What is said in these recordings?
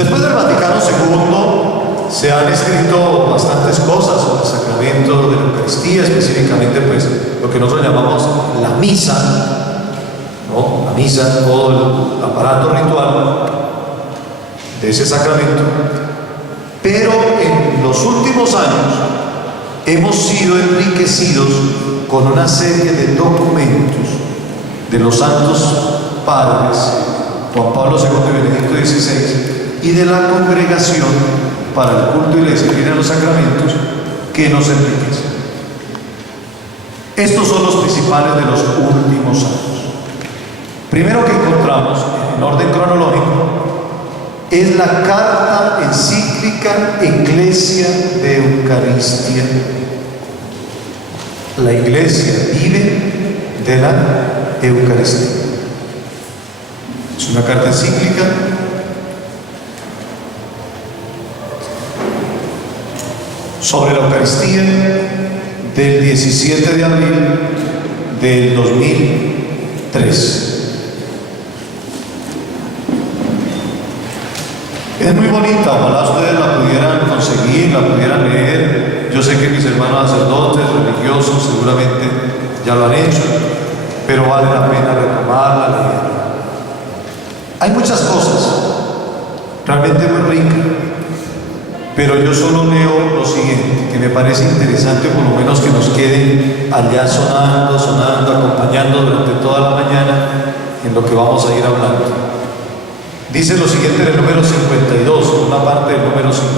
Después del Vaticano II se han escrito bastantes cosas sobre el sacramento de la Eucaristía, específicamente pues lo que nosotros llamamos la misa, ¿no? La misa, todo el aparato ritual de ese sacramento. Pero en los últimos años hemos sido enriquecidos con una serie de documentos de los santos padres, Juan Pablo II y Benedicto XVI, y de la Congregación para el Culto y la Disciplina de los Sacramentos, que nos enriquecen. Estos son los principales de los últimos años. Primero que encontramos, en orden cronológico, es la carta encíclica Ecclesia de Eucaristía. La Iglesia vive de la Eucaristía. Es una carta encíclica sobre la Eucaristía del 17 de abril del 2003. Es muy bonita, ojalá ustedes la pudieran conseguir, la pudieran leer. Yo sé que mis hermanos sacerdotes, religiosos, seguramente ya lo han hecho, pero vale la pena retomarla, leerla. Hay muchas cosas realmente muy ricas, pero yo solo leo lo siguiente, que me parece interesante, por lo menos que nos quede allá sonando, acompañando durante toda la mañana en lo que vamos a ir hablando. Dice lo siguiente en el número 52, una parte del número 52.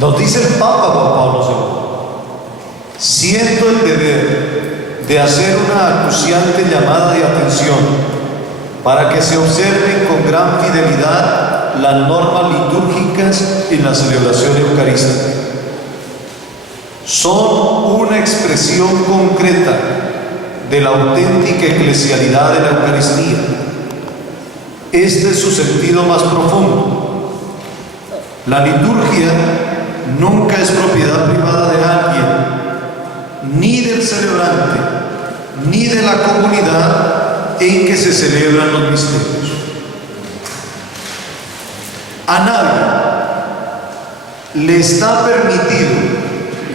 Nos dice el Papa Juan Pablo II: siento el deber de hacer una acuciante llamada de atención para que se observen con gran fidelidad las normas litúrgicas en la celebración eucarística. Son una expresión concreta de la auténtica eclesialidad de la Eucaristía. Este es su sentido más profundo. La liturgia nunca es propiedad privada de alguien, ni del celebrante, ni de la comunidad en que se celebran los misterios. A nadie le está permitido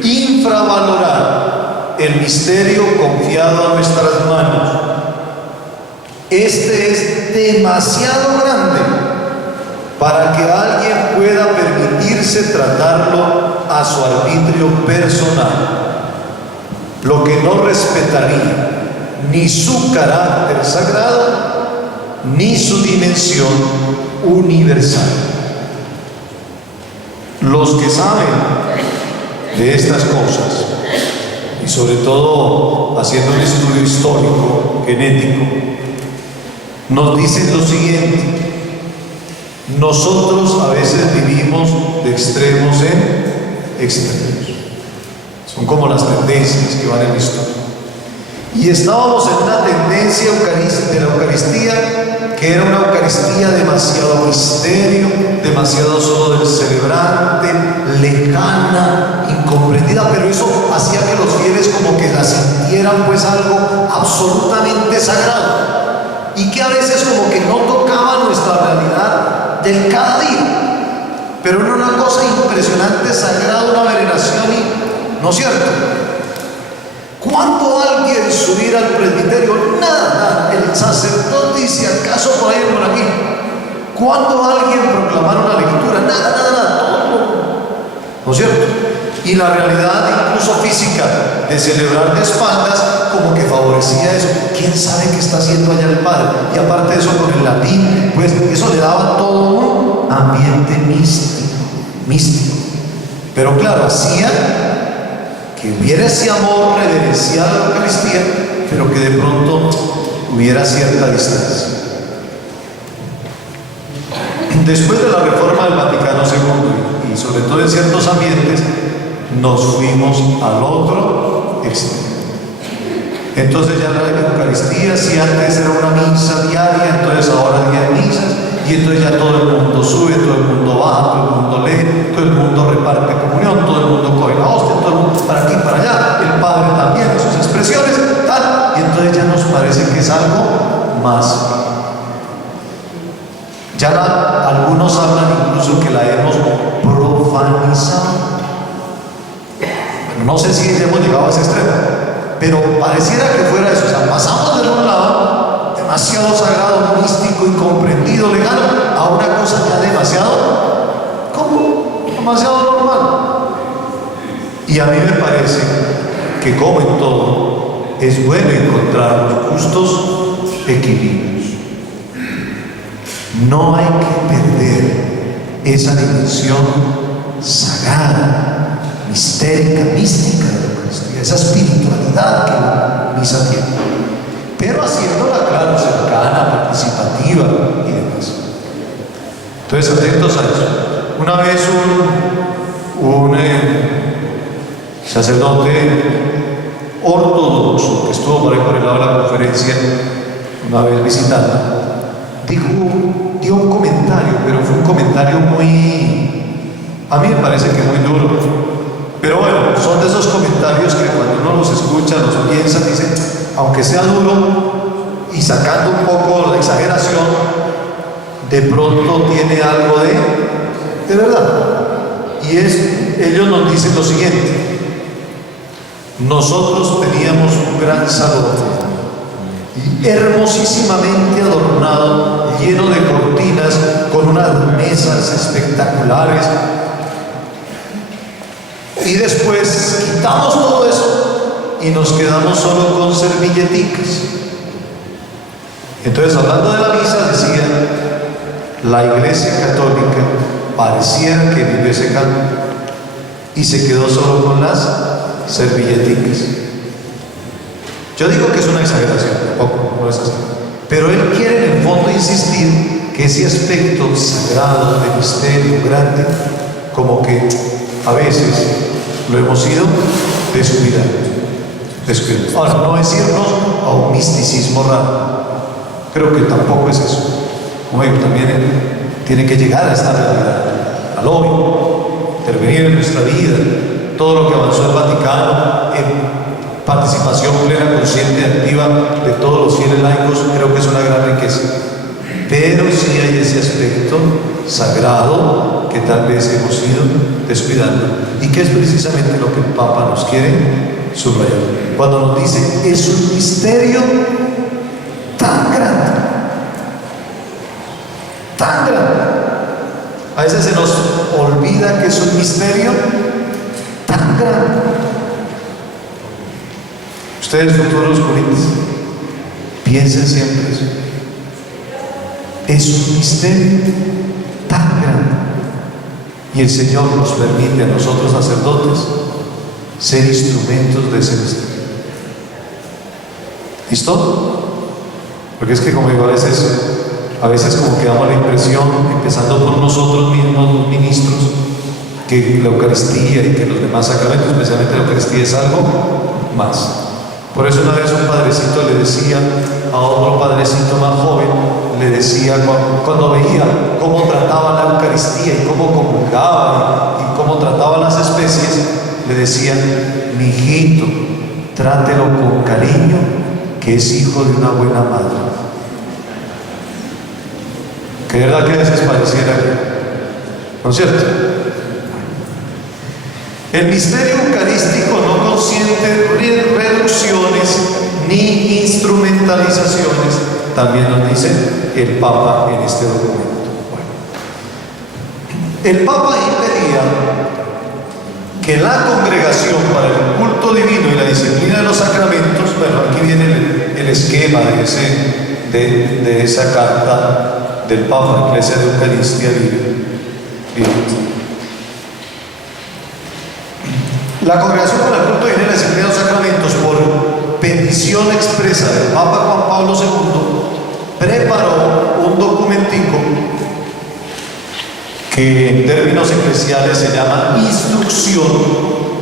infravalorar el misterio confiado a nuestras manos. Este es demasiado grande para que alguien pueda permitirse tratarlo a su arbitrio personal, lo que no respetaría ni su carácter sagrado ni su dimensión universal. Los que saben de estas cosas, y sobre todo haciendo un estudio histórico, genético, nos dicen lo siguiente: nosotros a veces vivimos de extremos en extremos. Son como las tendencias que van en la historia. Y estábamos en una tendencia de la Eucaristía que era una Eucaristía demasiado misterio, demasiado solo del celebrante, lejana, incomprendida, pero eso hacía que los fieles como que la sintieran pues algo absolutamente sagrado, y que a veces como que no tocaba nuestra realidad del cada día, pero era una cosa impresionante, sagrada, una veneración, y ¿no es cierto? ¿Cuándo alguien subir al presbiterio? Nada, el sacerdote, y si acaso por ahí o por aquí. ¿Cuándo alguien proclamar una lectura? Nada, todo, ¿no es cierto? Y la realidad incluso física de celebrar de espaldas como que favorecía eso. ¿Quién sabe qué está haciendo allá el Padre? Y aparte de eso, con el latín, pues eso le daba todo un ambiente místico. Pero claro, hacía que hubiera ese amor reverencial a la Eucaristía, pero que de pronto hubiera cierta distancia. Después de la reforma del Vaticano II, y sobre todo en ciertos ambientes, nos fuimos al otro extremo. Entonces ya la Eucaristía, si antes era una misa diaria, entonces ahora 10 misas, y entonces ya todo el mundo sube, todo el mundo baja, todo el mundo lee, todo el mundo reparte comunión, todo el mundo coge la hostia, todo el mundo para aquí, para allá, el Padre también, sus expresiones, tal, y entonces ya nos parece que es algo más Algunos hablan incluso que la hemos profanizado. No sé si hemos llegado a ese extremo, pero pareciera que fuera eso. O sea, pasamos de un lado demasiado sagrado, místico, incomprendido, lejano, a una cosa ya demasiado, ¿cómo? Demasiado normal. Y a mí me parece que, como en todo, es bueno encontrar los justos equilibrios. No hay que perder esa dimensión sagrada, mistérica, mística de la Eucaristía, esa espiritualidad que la misa tiene, pero haciéndola, claro, cercana, participativa y demás. Entonces, atentos a eso. Una vez un sacerdote ortodoxo que estuvo por ahí por el lado de la conferencia, una vez visitando, dio un comentario, pero fue un comentario a mí me parece que muy duro. Pero bueno, son de esos comentarios que cuando uno los escucha, los piensa, dice, aunque sea duro y sacando un poco la exageración, de pronto tiene algo de verdad. Y ellos nos dicen lo siguiente: nosotros teníamos un gran salón, hermosísimamente adornado, lleno de cortinas, con unas mesas espectaculares. Y después quitamos todo eso y nos quedamos solo con servilleticas. Entonces, hablando de la misa, decía, la Iglesia Católica pareciera que vivió ese cambio y se quedó solo con las servilleticas. Yo digo que es una exageración, tampoco, no es así. Pero él quiere en el fondo insistir que ese aspecto sagrado, de misterio grande, como que a veces lo hemos ido descuidando. Ahora, no es irnos a un misticismo raro. Creo que tampoco es eso. Como digo, también tiene que llegar a esta realidad, al hoy, intervenir en nuestra vida, todo lo que avanzó el Vaticano, en participación plena, consciente y activa de todos los fieles laicos, creo que es una gran riqueza. Pero sí hay ese aspecto sagrado que tal vez hemos ido descuidando y que es precisamente lo que el Papa nos quiere subrayar cuando nos dice: es un misterio tan grande, tan grande. A veces se nos olvida que es un misterio tan grande. Ustedes, futuros curistas, piensen siempre eso. Es un misterio tan grande. Y el Señor nos permite a nosotros, sacerdotes, ser instrumentos de ese misterio. ¿Listo? Porque es que, como digo, a veces como que damos la impresión, empezando por nosotros mismos, los ministros, que la Eucaristía y que los demás sacramentos, especialmente la Eucaristía, es algo más. Por eso una vez un padrecito le decía a otro padrecito más joven, le decía, cuando veía cómo trataba la Eucaristía y cómo comulgaba y cómo trataba las especies, le decía: mi hijito, trátelo con cariño, que es hijo de una buena madre. Que de verdad que a veces pareciera, ¿no es cierto? El misterio eucarístico no consiente reducciones ni instrumentalizaciones, también nos dice el Papa en este documento. Bueno, el Papa impedía que la congregación para el culto divino y la disciplina de los sacramentos, bueno, aquí viene el esquema de esa carta del Papa, Iglesia de Eucaristía Vivente. La congregación para el culto divino y la disciplina de los sacramentos, por petición expresa del Papa Juan Pablo II, preparó un documentico que en términos eclesiales se llama instrucción,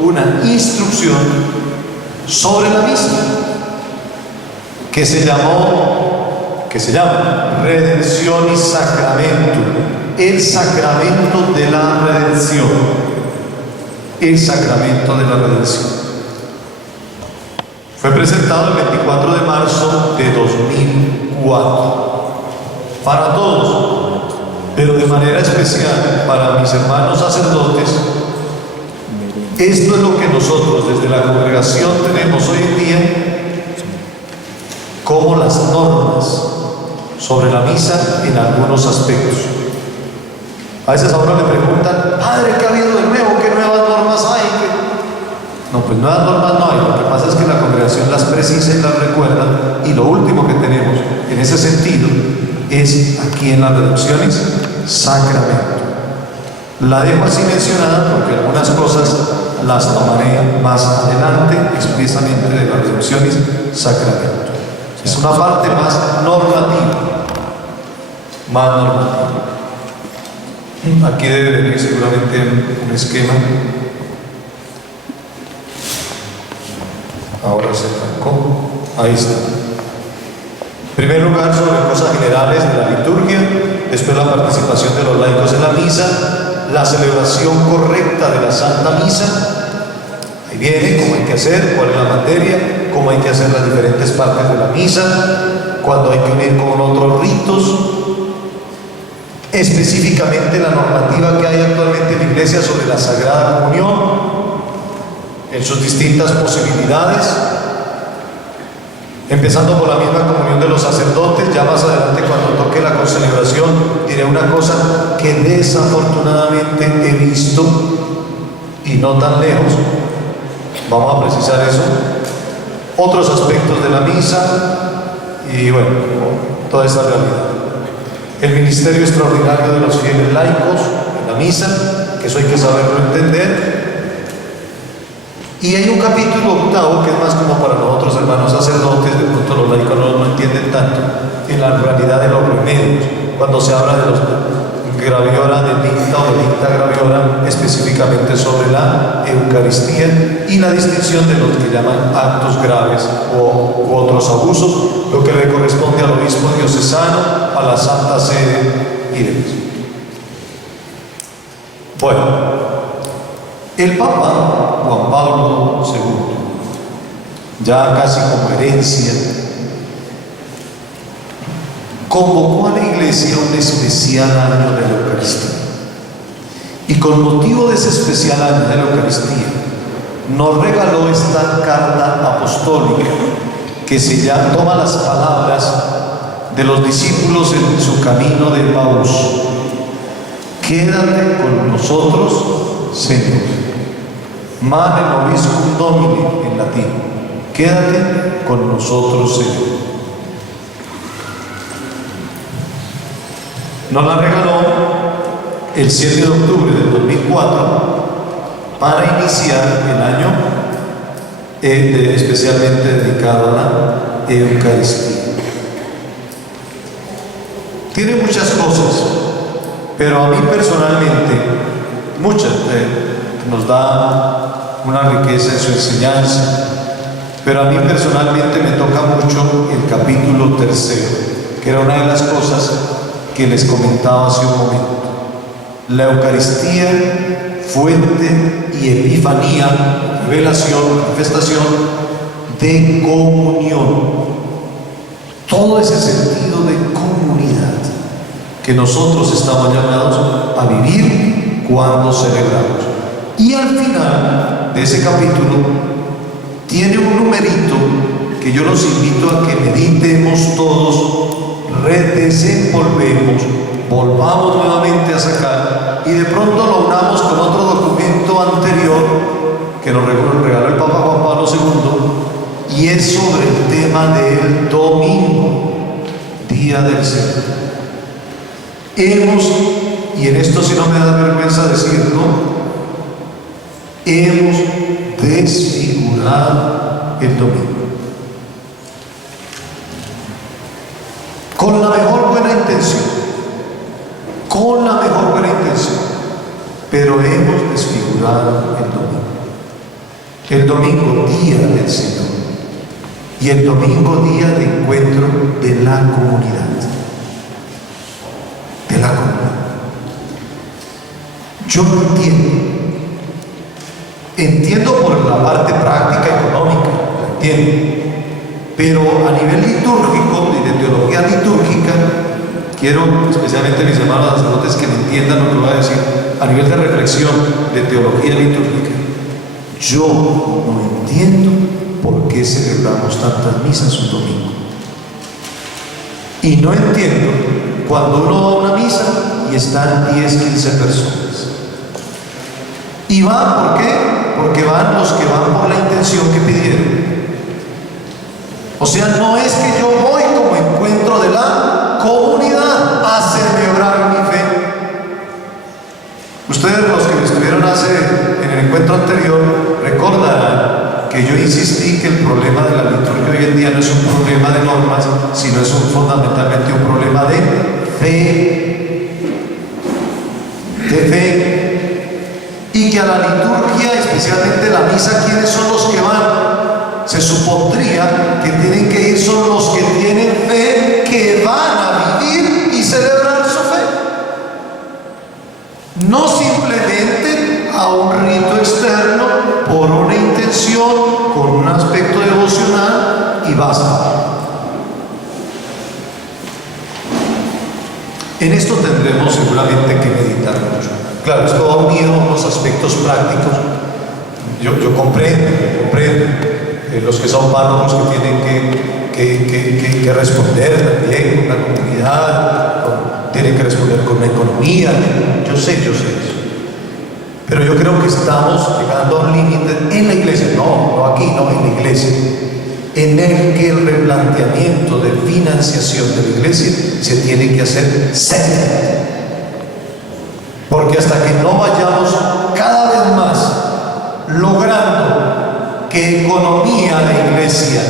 una instrucción sobre la misa, que se llama Redención y Sacramento, el sacramento de la redención. El sacramento de la redención. Fue presentado el 24 de marzo de 2004 para todos, Pero de manera especial para mis hermanos sacerdotes, esto es lo que nosotros desde la congregación tenemos hoy en día como las normas sobre la misa en algunos aspectos. A veces a uno le preguntan, padre, ¿qué ha habido de nuevo? ¿Qué nuevas normas hay? No, pues nuevas normas no hay. Lo que pasa es que la congregación las precisa y las recuerda, y lo último que tenemos en ese sentido es aquí en las reducciones, sacramento. La dejo así mencionada porque algunas cosas las tomaré más adelante expresamente de las reducciones, sacramento. Es una parte más normativa. Más normativa. Aquí debe venir seguramente un esquema. Ahora se trancó. Ahí está. En primer lugar, sobre cosas generales de la liturgia, después la participación de los laicos en la misa, la celebración correcta de la Santa Misa. Ahí viene cómo hay que hacer, cuál es la materia, cómo hay que hacer las diferentes partes de la misa, cuándo hay que unir con otros ritos, específicamente la normativa que hay actualmente en la Iglesia sobre la Sagrada Comunión, en sus distintas posibilidades, empezando por la misma comunión de los sacerdotes. Ya más adelante, cuando toque la concelebración, diré una cosa que desafortunadamente he visto y no tan lejos. Vamos a precisar eso. Otros aspectos de la misa y bueno, toda esta realidad. El ministerio extraordinario de los fieles laicos en la misa, que eso hay que saberlo entender. Y hay un capítulo octavo que es más como para nosotros hermanos sacerdotes, de pronto los laicos no entienden tanto, en la realidad de los remedios, cuando se habla de los graviora de dicta o de dicta graviora, específicamente sobre la Eucaristía y la distinción de lo que llaman actos graves u otros abusos, lo que le corresponde al obispo diocesano, a la Santa Sede y demás. Bueno, el Papa Juan Pablo II, ya casi como herencia, convocó a la Iglesia a un especial año de la Eucaristía. Y con motivo de ese especial año de la Eucaristía, nos regaló esta carta apostólica que toma las palabras de los discípulos en su camino de Emaús. Quédate con nosotros, Señor. Mane nobiscum Domini en latín. Quédate con nosotros, Señor. Nos la regaló el 7 de octubre del 2004 para iniciar el año especialmente dedicado a la Eucaristía. Tiene muchas cosas, pero a mí personalmente, muchas, nos da una riqueza en su enseñanza, pero a mí personalmente me toca mucho el capítulo 3, que era una de las cosas que les comentaba hace un momento. La Eucaristía, fuente y epifanía, revelación, manifestación de comunión. Todo ese sentido de comunidad que nosotros estamos llamados a vivir cuando celebramos. Y al final de ese capítulo tiene un numerito que yo los invito a que meditemos todos, redesenvolvemos, volvamos nuevamente a sacar y de pronto lo unamos con otro documento anterior que nos regaló el Papa Juan Pablo II, y es sobre el tema del domingo, Día del Señor. Y en esto sí no me da vergüenza decirlo, hemos desfigurado el domingo. Con la mejor buena intención, pero hemos desfigurado el domingo, día del Señor, y el domingo, día de encuentro de la comunidad. Yo lo entiendo por la parte práctica, económica, pero a nivel litúrgico y de teología litúrgica, quiero especialmente mis hermanos sacerdotes que me entiendan lo que voy a decir a nivel de reflexión de teología litúrgica. Yo no entiendo por qué celebramos tantas misas un domingo. Y no entiendo cuando uno va a una misa y están 10, 15 personas. ¿Y van por qué? Porque van los que van por la intención que pidieron. O sea, no es que yo voy como encuentro de la comunidad a celebrar mi fe. Ustedes, los que estuvieron en el encuentro anterior, recordarán que yo insistí que el problema de la liturgia hoy en día no es un problema de normas, sino es fundamentalmente un problema de fe. De fe. Y que a la liturgia, especialmente la misa, ¿quiénes son los que van? Se supondría que tienen que ir son los que tienen fe, que van a vivir y celebrar su fe. No simplemente a un rito externo, por una intención, con un aspecto devocional y basta. En esto tendremos seguramente que meditar mucho. Claro, esto va unido a unos aspectos prácticos. Yo comprendo. Los que son párrocos que tienen que responder también con la comunidad, tienen que responder con la economía. Yo sé eso. Pero yo creo que estamos llegando a un límite en la iglesia, no aquí, no en la iglesia, en el que el replanteamiento de financiación de la iglesia se tiene que hacer serio. Porque hasta que no vayamos cada vez más logrando que economía de iglesia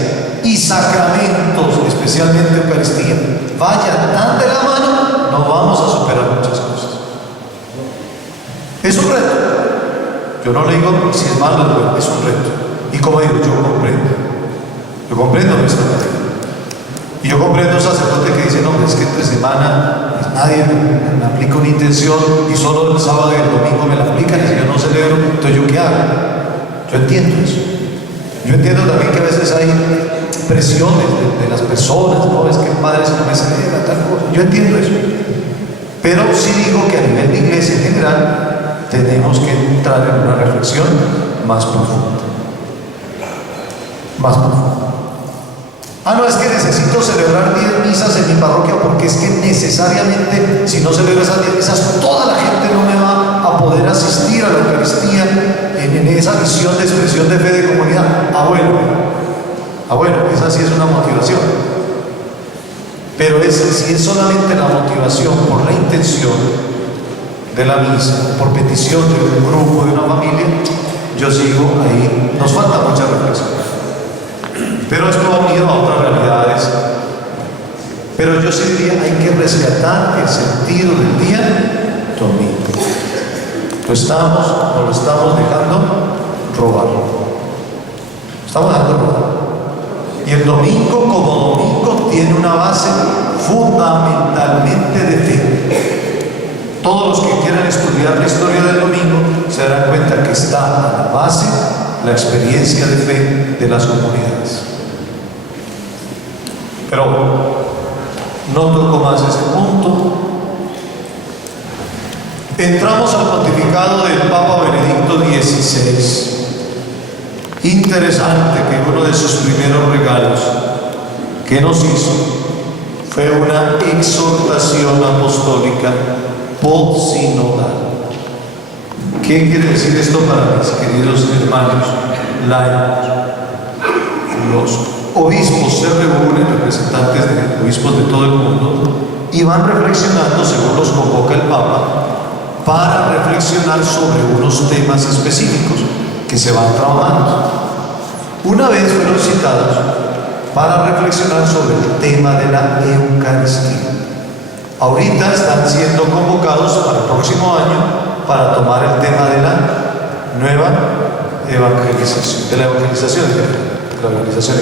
y sacramentos, especialmente Eucaristía, vayan tan de la mano, no vamos a superar muchas cosas. Es un reto. Yo no le digo si es malo o bueno, es un reto. Y como digo, yo comprendo esta tarea. Y yo comprendo un sacerdote que dice, no, es que entre semana pues, nadie me aplica una intención y solo el sábado y el domingo me la aplican y si yo no celebro, entonces ¿yo qué hago? Yo entiendo eso. Yo entiendo también que a veces hay presiones de las personas, no, es que el padre se no me celebra tal cosa. Yo entiendo eso. Pero sí digo que a nivel de iglesia en general tenemos que entrar en una reflexión más profunda. Más profunda. No, es que necesito celebrar 10 misas en mi parroquia porque es que necesariamente si no celebro esas 10 misas toda la gente no me va a poder asistir a la Eucaristía en esa visión de expresión de fe de comunidad. Bueno, esa sí es una motivación. Pero si es solamente la motivación por la intención de la misa, por petición de un grupo, de una familia, yo sigo ahí, nos falta mucha reflexión. Pero esto va unido a otras realidades. Pero yo sí diría, hay que rescatar el sentido del día domingo. Lo estamos dejando robar. Estamos dejando robar. Y el domingo como domingo tiene una base fundamentalmente de fe. Todos los que quieran estudiar la historia del domingo se darán cuenta que está a la base la experiencia de fe de las comunidades. Pero no toco más ese punto. Entramos al pontificado del Papa Benedicto XVI. Interesante que uno de sus primeros regalos que nos hizo fue una exhortación apostólica posinodal. ¿Qué quiere decir esto para mis queridos hermanos laicos? Los obispos se reúnen, representantes de obispos de todo el mundo, y van reflexionando según los convoca el Papa para reflexionar sobre unos temas específicos que se van trabajando. Una vez fueron citados para reflexionar sobre el tema de la Eucaristía. Ahorita están siendo convocados para el próximo año para tomar el tema de la nueva evangelización, de la evangelización.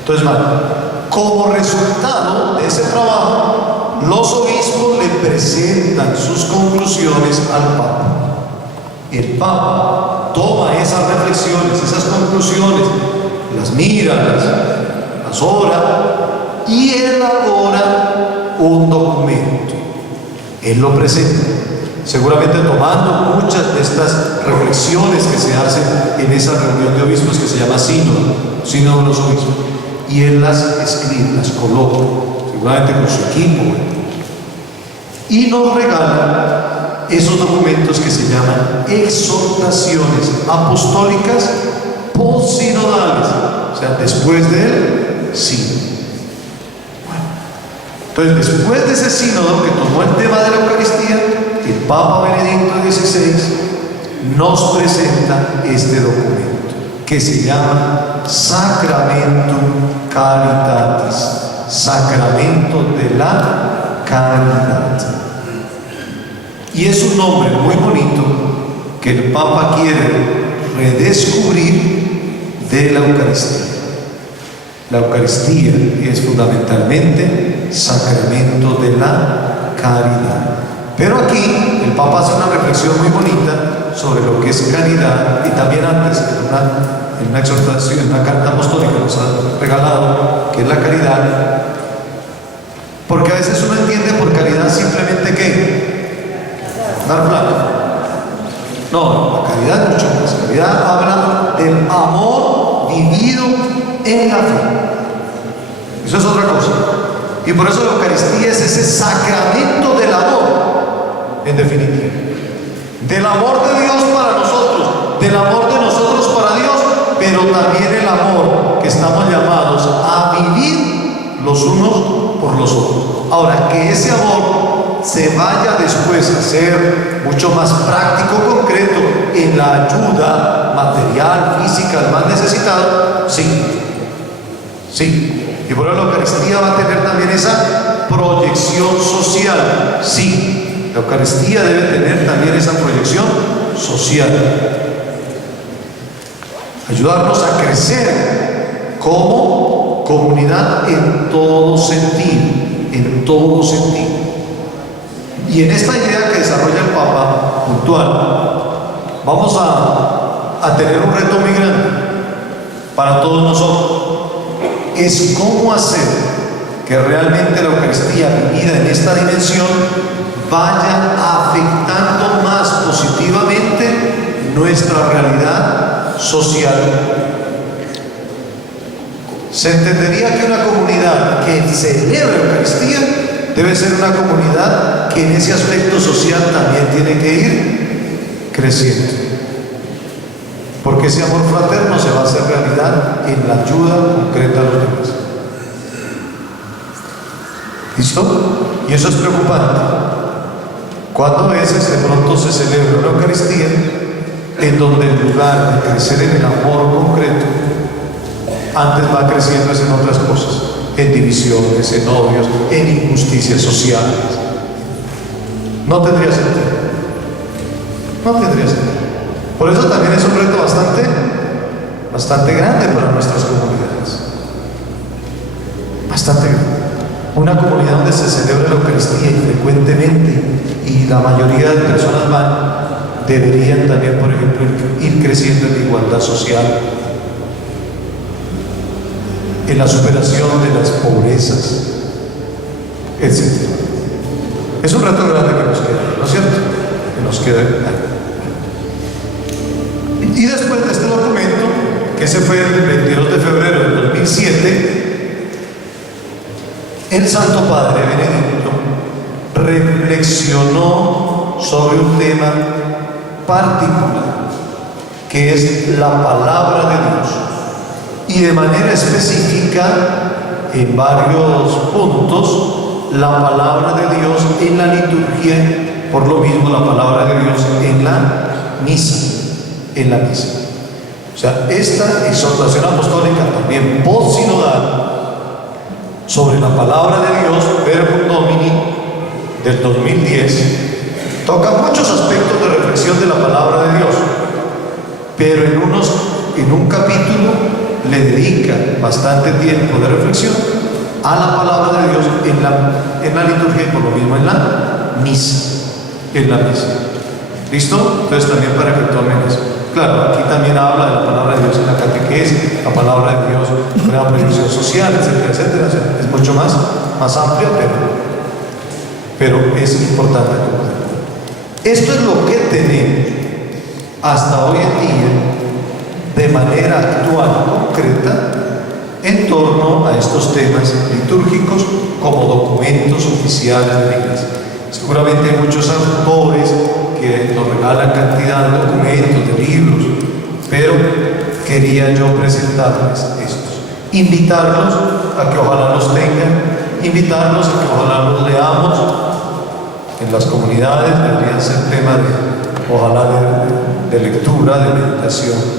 Entonces, como resultado de ese trabajo, los obispos le presentan sus conclusiones al Papa. El Papa toma esas reflexiones, esas conclusiones, las mira, las ora y elabora un documento. Él lo presenta, seguramente tomando muchas de estas reflexiones que se hacen en esa reunión de obispos que se llama sínodo de los obispos, y él las escribe, las coloca, seguramente con su equipo, y nos regala esos documentos que se llaman exhortaciones apostólicas postsinodales, o sea, después del sínodo. Entonces, después de ese sínodo que tomó el tema de la Eucaristía, el Papa Benedicto XVI nos presenta este documento que se llama Sacramentum Caritatis, Sacramento de la Caridad. Y es un nombre muy bonito que el Papa quiere redescubrir de la Eucaristía. La Eucaristía es fundamentalmente sacramento de la caridad. Pero aquí el Papa hace una reflexión muy bonita sobre lo que es caridad, y también antes en una exhortación, en una carta apostólica nos ha regalado que es la caridad, porque a veces uno entiende por caridad simplemente ¿qué? Dar plata. No, la caridad es mucho más. La caridad habla del amor vivido en la fe. Eso es otra cosa. Y por eso la Eucaristía es ese sacramento del amor, en definitiva. Del amor de Dios para nosotros, del amor de nosotros para Dios, pero también el amor que estamos llamados a vivir los unos por los otros. Ahora, que ese amor se vaya después a ser mucho más práctico, concreto, en la ayuda material, física al más necesitado, sí. Sí. Y por eso la Eucaristía va a tener también esa proyección social. Sí, la Eucaristía debe tener también esa proyección social. Ayudarnos a crecer como comunidad en todo sentido, en todo sentido. Y en esta idea que desarrolla el Papa puntual, vamos a tener un reto muy grande para todos nosotros. Es cómo hacer que realmente la Eucaristía vivida en esta dimensión vaya afectando más positivamente nuestra realidad social. Se entendería que una comunidad que celebra la Eucaristía debe ser una comunidad que en ese aspecto social también tiene que ir creciendo, porque ese amor fraterno se va a hacer realidad en la ayuda concreta a los demás. ¿Listo? Y eso es preocupante. ¿Cuántas veces de pronto se celebra una Eucaristía en donde en lugar de crecer en el amor concreto, antes va creciendo en otras cosas, en divisiones, en odios, en injusticias sociales? No tendría sentido. No tendría sentido. Por eso también es un reto bastante grande para nuestras comunidades. Bastante grande. Una comunidad donde se celebra la Eucaristía frecuentemente y la mayoría de personas van, deberían también, por ejemplo, ir creciendo en la igualdad social, en la superación de las pobrezas, etc. Es un reto grande que nos queda, ¿no es cierto? Que nos queda. Y después de este documento, que ese fue el 22 de febrero del 2007, el Santo Padre Benedicto reflexionó sobre un tema particular, que es la palabra de Dios, y de manera específica, en varios puntos, la palabra de Dios en la liturgia, por lo mismo la palabra de Dios en la misa. En la misa. O sea, esta exhortación apostólica también postsinodal sobre la palabra de Dios, Verbum Domini, del 2010, toca muchos aspectos de reflexión de la palabra de Dios, pero en un capítulo le dedica bastante tiempo de reflexión a la palabra de Dios en la liturgia, y por lo mismo en la misa. En la misa. ¿Listo? Entonces también para que tomen eso. Claro, aquí también habla de la palabra de Dios en la catequesis, la palabra de Dios en la proyección social, etcétera, etcétera. O sea, es mucho más amplia, pero es importante recordar. Esto es lo que tenemos hasta hoy en día de manera actual, concreta, en torno a estos temas litúrgicos como documentos oficiales de la Iglesia. Seguramente hay muchos autores que nos regalan cantidad de documentos, de libros, pero quería yo presentarles estos. Invitarlos a que ojalá los tengan, invitarlos a que ojalá los leamos en las comunidades, deberían ser tema de, ojalá de lectura, de meditación.